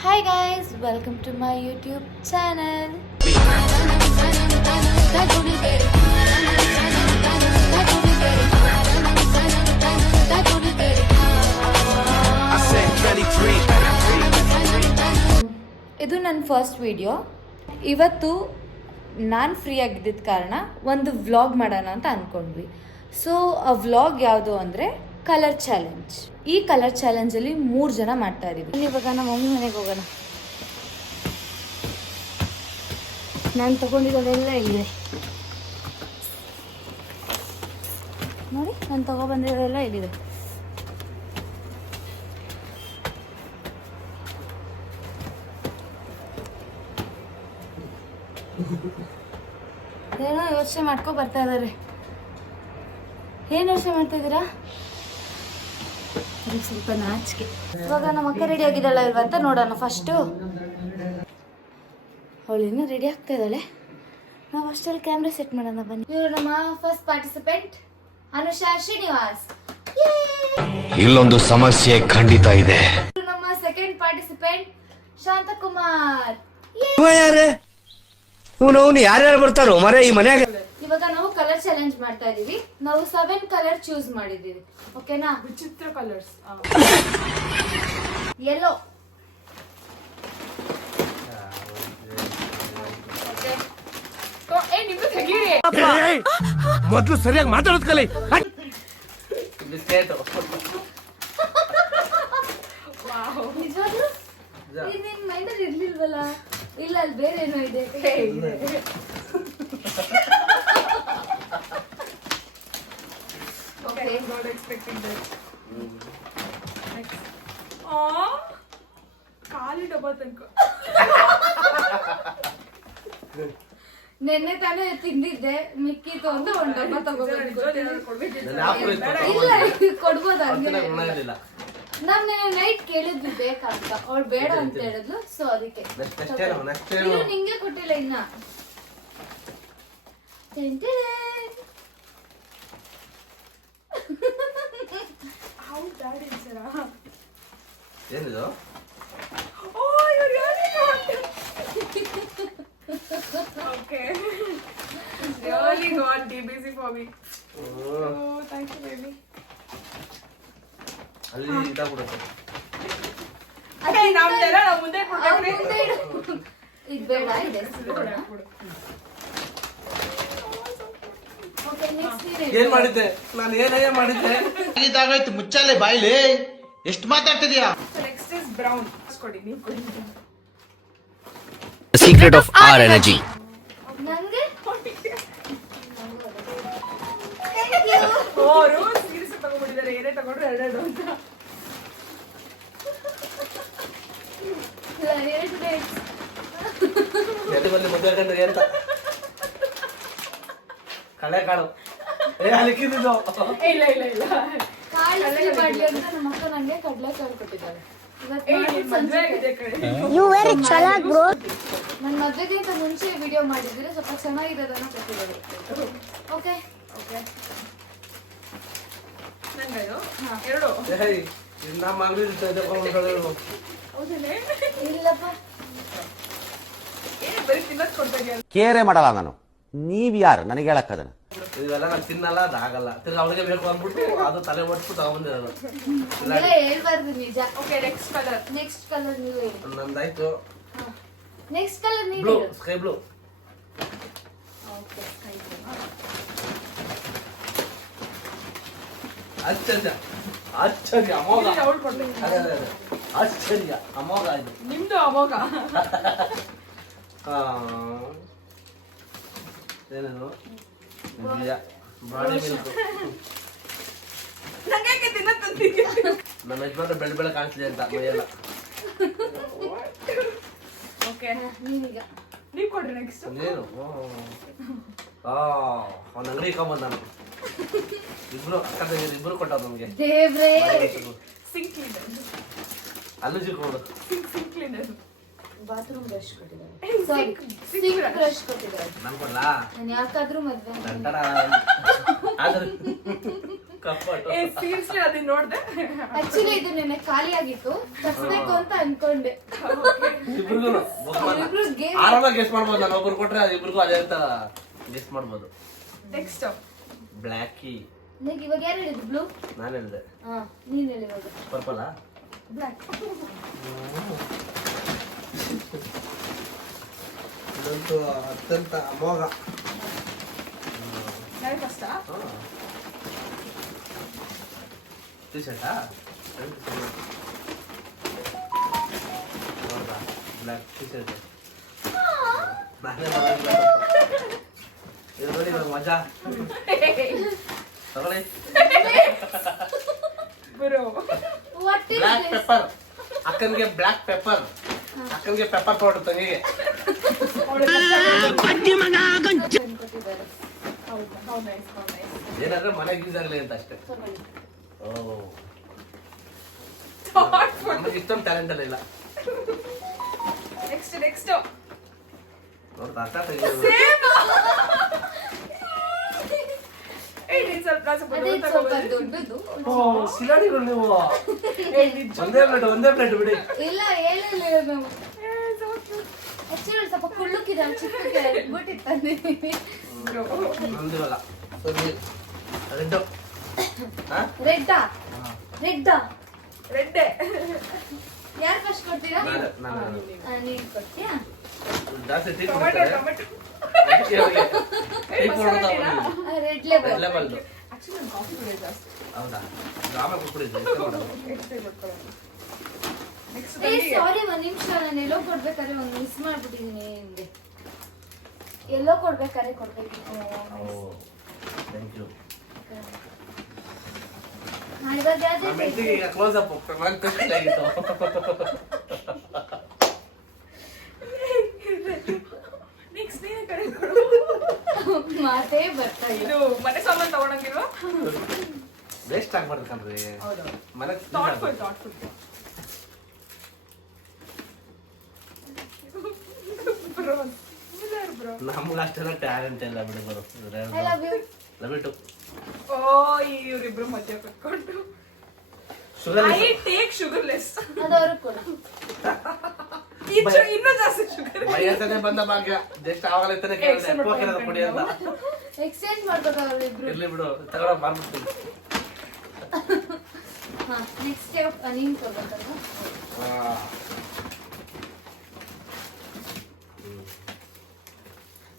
Hi guys, welcome to my YouTube channel. ಇದು ನನ್ನ first video. ಇವತ್ತು ನಾನು ಫ್ರೀ ಆಗಿದ್ದ ಕಾರಣ ಒಂದು ವ್ಲಾಗ್ ಮಾಡೋಣ ಅಂತ ಅಂದ್ಕೊಂಡ್ವಿ. ಸೊ ಆ ವ್ಲಾಗ್ ಯಾವುದು ಅಂದರೆ ಕಲರ್ ಚಾಲೆಂಜ್. ಈ ಕಲರ್ ಚಾಲೆಂಜಲ್ಲಿ 3 ಜನ ಮಾಡ್ತಾ ಇದೀವಿ. ಇವಾಗ ನಮ್ಮ ಮಮ್ಮಿ ಮನೆಗೆ ಹೋಗೋಣ. ನಾನು ತಗೊಂಡಿರೋದೆಲ್ಲ ಇಲ್ಲಿದೆ ನೋಡಿ, ನಾನು ತಗೊಬಂದಿರೋದೆಲ್ಲ ಇಲ್ಲಿದೆ. ಏನೋ ಯೋಚನೆ ಮಾಡ್ಕೊ ಬರ್ತಾ ಇದ್ದಾರೆ. ಏನು ಯೋಚನೆ ಮಾಡ್ತಾ ಇದ್ದೀರಾ? ಸ್ವಲ್ಪ ನಾಚಿಕೆ. ಇವಾಗ ನಮ್ಮ ಅಕ್ಕ ರೆಡಿ ಆಗಿದ್ದಾಳ ಇಲ್ವಾ ಅಂತ ನೋಡೋಣ. ಫಸ್ಟು ಅವಳು ಇನ್ನೂ ರೆಡಿ ಆಗ್ತಾ ಇದ್ದಾಳೆ. ನಾವು ಅಷ್ಟರಲ್ಲಿ ಕ್ಯಾಮ್ರಾ ಸೆಟ್ ಮಾಡೋಣ ಬನ್ನಿ. ಇವರು ನಮ್ಮ ಫಸ್ಟ್ ಪಾರ್ಟಿಸಿಪೆಂಟ್ ಅನುಷಾ ಶ್ರೀನಿವಾಸ್. ಇಲ್ಲೊಂದು ಸಮಸ್ಯೆ ಖಂಡಿತ ಇದೆ. ನಮ್ಮ ಸೆಕೆಂಡ್ ಪಾರ್ಟಿಸಿಪೆಂಟ್ ಶಾಂತಕುಮಾರ್. ಯಾರ್ಯಾರು ಬರ್ತಾರೋ ಮರೆ ಈ ಮನ್ಯಾಗ. ಇವಾಗ ನಾವು ಕಲರ್ ಚಾಲೆಂಜ್ ಮಾಡ್ತಾ ಇದೀವಿ. ನಾವು 7 ಕಲರ್ ಚೂಸ್ ಮಾಡಿದೀವಿ. ಓಕೆನಾ? ವಿಚಿತ್ರ ಕಲರ್ಸ್. ಯೆಲ್ಲೋ, ಮೊದ್ಲು ಸರಿಯಾಗಿ ಮಾತಾಡೋದ್ ಕಲಿ. ನಿಜವಾಗ್ಲೂ ನಿನ್ ಮೈಂಡಲ್ಲಿ ಇರ್ಲಿಲ್ವಲ್ಲ? ಇಲ್ಲ, ಅಲ್ಲಿ ಬೇರೆ ಏನೋ ಇದೆ. ಖಾಲಿ ಡಬ್ಬ ತನಕ ನೆನ್ನೆ ತಾನೇ ತಿಂದಿದ್ದೆ, ಮಿಕ್ಕಿತ್ತು ಅಂತ ಒಂದು ಡಬ್ಬ ತಗೋಬೇಕು. ಇಲ್ಲ, ಕೊಡ್ಬೋದು ಹಂಗೆ. ನಾವ್ ನೆನ್ನೆ ನೈಟ್ ಕೇಳಿದ್ವಿ ಬೇಕಂತ, ಅವ್ಳು ಬೇಡ ಅಂತ ಹೇಳಿದ್ಲು. ಸೊ ಅದಕ್ಕೆ ಇನ್ನು ನಿಂಗೆ ಕೊಟ್ಟಿಲ್ಲ ಇನ್ನ. ಏನಿದು? Okay. Really got DBC for me. Oh, thank you, baby. ಅಲ್ಲಿ ಇದ ಕೊಡುತ್ತೆ. ಅದೇ ನಮ್ದೆಲ್ಲ ನಾವು ಮುಂದೆ ಕೊಡ್ಬೇಕ್ರಿ. ಇದು ಬೇಡ, ಇದೆ. ಓಕೆ, ನೆಕ್ಸ್ಟ್ ಏನ್ ಮಾಡಿದ್ದೆ? ನಾನು ಏನೇ ಮಾಡಿದ್ದೆ? ಇದಾಗೈತು ಮುಚ್ಚಾಲೆ ಬಾಯಿಲಿ. ಎಷ್ಟು ಮಾತಾಡ್ತಿದ್ಯಾ? So next is brown. ಕೊಡಿ, ನೀವು ಕೊಡಿ. Secret of our energy. ನಂಗೆ ಅವರು ಸೀರಿಯಸ್ ತಗೊಂಡ್ಬಿಟ್ಟಿದ್ದಾರೆ. ಏನೇ ತಗೊಂಡ್ರು ಎರಡೆರಡು ಅಂತ. ಎಲ್ಲಿ ಬಂದು ಮದುವೆ ಕಂಡ್ರಿ ಅಂತ ಕಳೆ ಕಾಳು. ಅಲಿಕ್ಕಿದ್ದು ಇಲ್ಲ ಇಲ್ಲ ಇಲ್ಲ. ಕಾಳು ಮಾಡ್ಲಿ ಅಂತ ನಮ್ಮ ಅಕ್ಕ ನಂಗೆ ಕಡ್ಲೆಕಾಳು ಕೊಟ್ಟಿದ್ದಾರೆ. ನನ್ನ ಮದ್ವೆಗಿಂತ ಮುಂಚೆ ವಿಡಿಯೋ ಮಾಡಿದ್ರೆ ಸ್ವಲ್ಪ ಚೆನ್ನಾಗಿರೋದನ್ನ ಕೊಟ್ಟಿದ್ದಾರೆ. ಓಕೆ ಓಕೆ, ಎರಡು ನಮ್ಮ ಅಂಗಡಿ ಇಲ್ಲಪ್ಪ, ಬರೀ ತಿನ್ನೋದ್ ಕೊಡ್ತಾ ಇದೆಯಲ್ಲ. ಕೇರೆ ಮಾಡಲ್ಲ ನಾನು. ನೀವ್ ಯಾರು ನನಗೆ ಹೇಳಕ್ಕದನ? ಇವೆಲ್ಲ ನಾನು ತಿನ್ನಲ್ಲ, ಅದಾಗಲ್ಲ. ತಿರ್ಗಿ ಅವಳಿಗೆ ಬೇಕು ಅಂದ್ಬಿಟ್ಟು ಅದು ತಲೆ ಒಟ್ಬಿಟ್ಟು ತಗೊಂಡಿರೋದು. ಹೇಳ್ಬಾರ್ದು ನಿಜ. Okay, next colour. Next colour ನೀವು ಹೇಳಿ. ನಂದಾಯ್ತು. ನೆಕ್ಸ್ಟ್ ಕಲರ್ ನೀವು ಬ್ಲೂ, ಸ್ಕೈ ಬ್ಲೂ. ಓಕೆ, ಆಶ್ಚರ್ಯ ಆಶ್ಚರ್ಯ ಅಮೋಘ. ಅವಳು ಕೊಡ್ಬೇಕು. ಅದೇ ಅದೇ ಅದೇ ಆಶ್ಚರ್ಯ ಅಮೋಘ ಇದು. ನಿಮ್ದು ಅಮೋಘ. ಏನೇನು ಬಾಡಿ ಮಿಲ್ಕ್. ನಂಗೆ ತಿನ್ನೋದ್ ತಂದಿದ್ದೆ. ನಮ್ಮ ಯಜಮಾನ್ರು ಬೆಳ ಬೆಳ ಕಾಣಿಸ್ಲಿ ಅಂತ ಮೈಯೆಲ್ಲ. ಓಕೆ, ನೀವೀಗ ನೀವು ಕೊಡ್ರಿ ನೆಕ್ಸ್ಟ್. ಏನು ಅವ್ನ ಅಂಗಡಿ ಇಟ್ಕೊಂಬಂದ ನಾನು. ಇಬ್ರು ಅಕ್ಕ ತಂಗಿರು ಇಬ್ರು ಕೊಟ್ಟ ನಮ್ಗೆ. ದೇವ್ರೇ, ಸಿಂಕ್ ಕ್ಲೀನರ್. ಅಲ್ಲೂ ಸಿಕ್ಕೋಡು. Sink cleaner. ಬಾತ್ರೂಮ್ ಬ್ರಷ್ ಕೊಟ್ಟಿದ್ದಾರೆ. ಸಾರಿ, ಸಿಂಕ್ ಬ್ರಷ್ ಕೊಟ್ಟಿದ್ದಾರೆ. ನನ್ ಕೊಡ್ಲಾ? ನಾನು ಯಾಕಾದ್ರೂ ಮದ್ವೆ ನಂತರ ಆದ್ರೆ ಕಪ್ಪಟ್ಟು ಏ ಸೀರಿಯಸ್ಲಿ ಅದನ್ನ ನೋಡ್ದೆ ಆಕ್ಚುಲಿ ಇದು ನೆನ್ನೆ ಖಾಲಿ ಆಗಿತ್ತು ತರ್ಸ್ಬೇಕು ಅಂತ ಅನ್ಕೊಂಡೆ. ಇಬ್ರಿಗೂ ಇಬ್ರು game ಆರಾಮಾಗಿ ಗೆಸ್ ಮಾಡ್ಬೋದು. ನಾನು ಒಬ್ರು ಕೊಟ್ರೆ ಅದು ಇಬ್ರಿಗೂ ಅದೇ ಅಂತ ಗೆಸ್ ಮಾಡ್ಬೋದು. ನೆಕ್ಸ್ಟ್ ಬ್ಲ್ಯಾಕಿ ನಿನಗೆ ಇವಾಗ ಯಾರು ಹೇಳಿದ್ರು ಬ್ಲೂ? ನಾನು ಹೇಳಿದೆ. ಹಾ ನೀನ್ ಹೇಳಿ ಇವಾಗ. ಪರ್ಪಲಾ? ಬ್ಲ್ಯಾಕ್ ಇದಂತೂ ಅತ್ಯಂತ ಅಮೋಘ. ನಾನು ಫಸ್ಟಾ ಟೀ ಶರ್ಟಾ? ನೋಡ್ದಾ ಬ್ಲ್ಯಾಕ್ ಟೀ ಶರ್ಟ್. ಇದು ನೋಡಿ ಇವಾಗ ಮಜಾ ತಗೊಳ್ಳಿ. Bro what is black this? Pepper. ಅಕ್ಕನಿಗೆ ಬ್ಲ್ಯಾಕ್ ಪೆಪ್ಪರ್, ಅಕ್ಕನಿಗೆ ಪೆಪ್ಪರ್ ಪೌಡರ್, ತಂಗಿಗೆ ಹೌದು ನೈಸ್ ಏನಾದ್ರೆ ಮನೆಗೆ ಯೂಸ್ ಆಗಲಿ ಅಂತ ಅಷ್ಟೇ. ಓ ನಮಗೆ ಇಷ್ಟೊಂದು ಟ್ಯಾಲೆಂಟ್ ಎಲ್ಲ ಇಲ್ಲ. ನೆಕ್ಸ್ಟ್ ನೋಡ್ತಾ ಅಕ್ಕ ತೆಗಿಯೋದು. ಏ ನೀನ್ ಸ್ವಲ್ಪ ಅದೇ ಸ್ವಲ್ಪ ದೊಡ್ಡದು. ಓ ಸಿಲಾಡಿಗಳು ನೀವು. ಒಂದೇ ಪ್ಲೇಟ್ ಬಿಡಿ. ಇಲ್ಲ ಹೇಳಿಲ್ಲ ನಾವು. ಆಕ್ಚುಲಿ ಸ್ವಲ್ಪ ಕುಳ್ಳುಕಿದೆ ಚಿಕ್ಕಕ್ಕೆ ಬಿಟ್ಟಿತ್ತು. ನಮ್ದು ಇವಾಗ ರೆಡ್. ರೆಡ್ಡಾ ರೆಡ್ಡಾ ರೆಡ್ ಯಾರು ಫಸ್ಟ್ ಕೊಡ್ತೀರಾ? ನಾನು ನೀನ್ ಕೊಡ್ತೀಯಾ? ಜಾಸ್ತಿ ಟೀ ಟೊಮೆಟೊ ಕುಡಿತಾರೆ. ಟೊಮೆಟೊ ಅದಕ್ಕೆ ಅವ್ರಿಗೆ ಟೀ ಕೊಡೋದು ರೆಡ್ ಲೆಬಲ್. ರೆಡ್ ಲೆಬಲ್ದು. ಆಕ್ಚುಲಿ ನಾನು ಕಾಫಿ ಕುಡಿಯೋದು ಜಾಸ್ತಿ ಹೌದಾ? ಆಮೇಲೆ ಕುಡ್ಬಿಡಿದ್ದು ಇಷ್ಟ ಮಾಡೋದು. ನೆಕ್ಸ್ಟ್ ಏ ಸಾರಿ ಒಂದ್ ನಿಮಿಷ, ನಾನು ಎಲ್ಲೋ ಕೊಡ್ಬೇಕಾದ್ರೆ ಒಂದು ಮಿಸ್ ಮಾಡ್ಬಿಟ್ಟಿದೀನಿ ನಿಮ್ಗೆ. ಎಲ್ಲೋ ಕೊಡ್ಬೇಕಾದ್ರೆ ಕೊಡ್ಬೇಕಿತ್ತು. ಓ ಥ್ಯಾಂಕ್ ಯು. ಇವಾಗ ಯಾವ್ದು ನಮ್ಮ ಹೆಂಡತಿಗೆ ಈಗ ಕ್ಲೋಸ್ ಅಪ್ ನಾನು ಖುಷಿ ಆಗಿತ್ತು. ನೆಕ್ಸ್ಟ್ ನೀನೇ ಕಡೆ ಕೊಡು. ಮಾತೇ ಬರ್ತಾ ಇಲ್ಲ. ಇದು ಮನೆ ಸಾಮಾನು ತಗೊಳಂಗಿಲ್ವಾ? ವೇಸ್ಟ್ ಆಗ್ಬಾರ್ದು ಕಣ್ರಿ. ಹೌದು ಮನೆಗೆ ಥಾಟ್ಫುಲ್ ಬ್ರೋ ನಮ್ಗೆ ಅಷ್ಟೆಲ್ಲ ಟ್ಯಾಲೆಂಟ್ ಇಲ್ಲ ಬಿಡು ಬರು. I love you. ಲವಿಟು ಓ ಇವ್ರಿಬ್ರು ಮಧ್ಯ ಕುತ್ಕೊಂಡು ಶುಗರ್ ಐ ಟೇಕ್ ಶುಗರ್ಲೆಸ್. ಅದು ಅವ್ರಿಗೆ ಕೊಡು. ಇನ್ನೂ ಜಾಸ್ತಿ ಶುಗರ್. ವಯಸ್ಸನ್ನೇ ಬಂದ ಭಾಗ್ಯ. ಜಸ್ಟ್ ಆವಾಗಲೇ ತಾನೇ ಕೇಳಿದೆ ಕೊಡಿ ಅಂತ. ಎಕ್ಸ್ಚೇಂಜ್ ಮಾಡ್ಬೇಕು ಅವ್ರಿಬ್ರು. ಇರ್ಲಿ ಬಿಡು ತಗೊಳ ಮಾಡ್ಬಿಡ್ತೀನಿ. ಹಾ ನೆಕ್ಸ್ಟ್ ನೀನ್ ಕೊಡ್ಬೇಕಲ್ವಾ?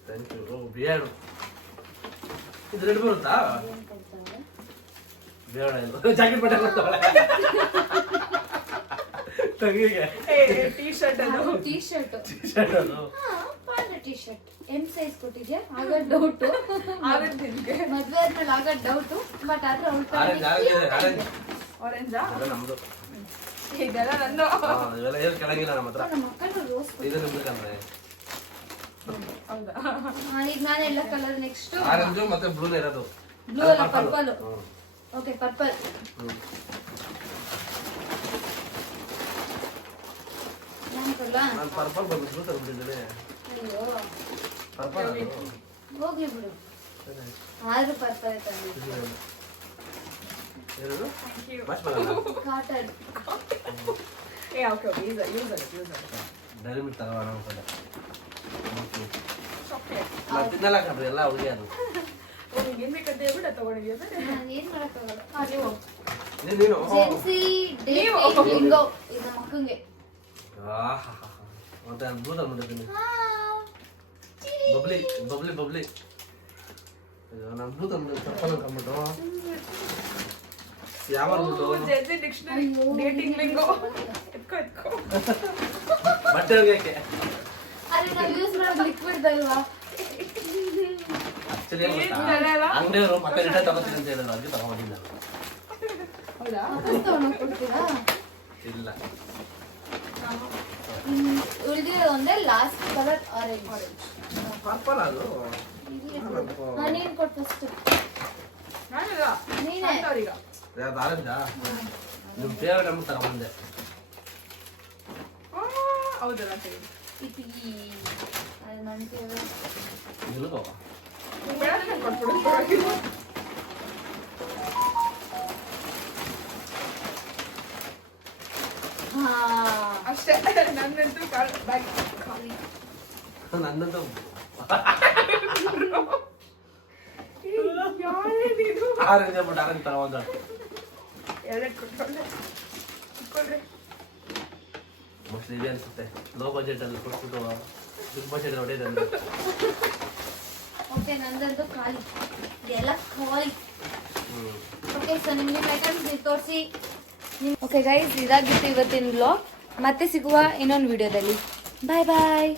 Thank you. ಓ ಬಿಯರ್ಡು ಇದು ರೆಡ್ ಬರುತ್ತಾ? ಏನ್ ಕೊಡ್ತಾರೆ? ಬಿಯರ್ಡ್ ಇಲ್ಲ ಜಾಕೆಟ್ ಬಟ್ಟೆ ಕೊಡ್ತಾಳೆ ತಂಗಿಗೆ. ಟೀ ಶರ್ಟ್ ಅದು ಟೀ ಶರ್ಟ್. ಟೀ ಶರ್ಟ್ ಅದು. ಪಾಂಡ ಟೀ ಶರ್ಟ್ ಎಂ ಸೈಜ್ ಕೊಟ್ಟಿದ್ಯಾ? ಆಗ ಡೌಟ್. ಆಗುತ್ತೆ ನಿನ್ಗೆ. ಮದ್ವೆ ಆದ್ಮೇಲೆ ಆಗ ಡೌಟ್. ಬಟ್ ಆದ್ರೆ ಆರೆಂಜ್ ಆರೆಂಜ್ ಆರೆಂಜ್ ಆರೆಂಜಾ? ಅದೆಲ್ಲ ನಮ್ದು. ಇದೆಲ್ಲ ನಂದು. ಇವೆಲ್ಲ ಏನು ಕೆಳಗಿಲ್ಲ ನಮ್ಮ ಹತ್ರ. ನಮ್ಮ ಮಕ್ಕಳು ರೋಸ್. ಇದು ನಿಮ್ದು ಕಣ್ರೆ. ಹೌದಾ? ಈಗ ನಾನು ಎಲ್ಲ ಕಲರ್ ನೆಕ್ಸ್ಟ್ ಆರೆಂಜು ಮತ್ತೆ ಬ್ಲೂ ಇರೋದು. ಬ್ಲೂ ಅಲ್ಲ ಪರ್ಪಲ್. Okay purple. ನಾನು ಕೊಡ್ಲಾ? ನಾನು ಪರ್ಪಲ್ ಬಂದು ಬ್ಲೂ ತಗೊಂಡಿದ್ದೇನೆ. ಅಯ್ಯೋ ಪರ್ಪಲ್ ಅದು. ಹೋಗ್ಲಿ ಬಿಡು. ಆದ್ರೂ ಪರ್ಪಲ್ ತಂದಿದ್ದು. ಏನದು? Thank you. ಮ್ಯಾಚ್ ಮಾಡಲ್ಲ. ಕಾಟನ್. ಏ ಓಕೆ ಯೂಸ್ ಡೈರಿ ಮಿಲ್ಕ್ ತಗೋಣ ಅನ್ಕೊಂಡೆ. ಚಾಕ್ಲೇಟ್. ನಾನು ತಿನ್ನಲ್ಲ ಕಣ್ರಿ ಎಲ್ಲ ಅವ್ರಿಗೆ ಅದು. ಓ ನಿಂಗೆ ಏನ್ ಬೇಕಂತ ಹೇಳ್ಬಿಟ್ಟು ತಗೊಂಡಿದ್ಯಾ? ನಾನು ಏನ್ ಮಾಡಕ್ಕಾಗಲ್ಲ. ನೀವು ನೀನು ಜೆನ್ಸಿ ನೀವು. ಲಿಂಗೋ ಇದು ನಮ್ಮ ಮಕ್ಕಂಗೆ. ಮತ್ತೆ ನಾನು ಬ್ಲೂ ತಗೊಂಡಿದ್ದೀನಿ. Bubbly bubbly bubbly. ನಾನು ಬ್ಲೂ ತಗೊಂಡು ಪರ್ಪಲ್ ತಗೊಂಡ್ಬಿಟ್ಟು ಯಾವ ಜೆನ್ಸಿ ಡಿಕ್ಷನರಿ ಅಯ್ಯೋ, ಡೇಟಿಂಗ್ ಲಿಂಗೋ. ಎತ್ಕೋ ಬಟ್ಟೆ ಒಗೆಯಕ್ಕೆ. ಅರೆ ನಾವು ಯೂಸ್ ಮಾಡೋದು ಲಿಕ್ವಿಡ್ ಅಲ್ವಾ? ಆಕ್ಚುಲಿ ಅಂಗಡಿಯವರು ಮತ್ತೆ ರಿಟರ್ನ್ ತಗೋತೀನಿ ಅಂತ ಹೇಳಿದ್ರು, ಅದಕ್ಕೆ ತಗೊಂಡಿಲ್ಲ. ಹೌದಾ? ವಾಪಸ್ ತಗೊಂಡೋಗಿ ಕೊಡ್ತೀರಾ? ಇಲ್ಲ ಉಳಿದಿರೋ ಒಂದೇ ಲಾಸ್ಟ್ ಕಲರ್ ಆರೆಂಜ್. ಪರ್ಪಲ್ ಅದು. ನೀನ್ ಕೊಟ್ಟು ಫಸ್ಟ್. ನಾನಿಲ್ಲ ನೀನೇ. ಅವ್ರೀಗ ಯಾವ್ದು ಆರೆಂಜಾ? ನಿಮ್ಮ ಫೇವ್ರೇಟ್ ನಮ್ಗೆ ತಗೊಂಡೆ. ಹೌದಲ್ಲ ಸರಿ. ಇದು ಅದು ನನ್ನ ಫೇವ್ರೇಟ್. ನಿಲ್ಕೋ. ಬೇಡ ಕೊಟ್ಬಿಡು. ಅಷ್ಟೇ ನನ್ನಂತೂ ಬ್ಯಾಗ್ ಖಾಲಿ. ನನ್ನಂತೂ ಯಾರೇ ನೀನು ಆರೆಂಜ್ ಬಿಟ್ಟು ಆರೆಂಜ್ ತಗೊಂಡ ಎರಡೆರಡು ಕುತ್ಕೊಳ್ರಿ. ಮೋಸ್ಟ್ಲಿ ಇದೆ ಅನ್ಸುತ್ತೆ. ಲೋ ಬಜೆಟ್ ಅಲ್ಲಿ ಕೊಟ್ಬಿಟ್ಟು ಬಿಗ್ ಬಜೆಟ್ ಹೊಡೆಯೋದು. ಓಕೆ ನಂದಂತೂ ಖಾಲಿ ಇದೆಲ್ಲ ಖಾಲಿ. ಓಕೆ ಸೊ ನಿಮಗೆ ಐಟಮ್ಸ್ ನೀವು ತೋರಿಸಿ. ಓಕೆ ಗೈಸ್, ಇದಾಗಿತ್ತು ಇವತ್ತಿನ ವ್ಲಾಗ್. ಮತ್ತೆ ಸಿಗುವ ಇನ್ನೊಂದು ವಿಡಿಯೋದಲ್ಲಿ. ಬಾಯ್ ಬಾಯ್.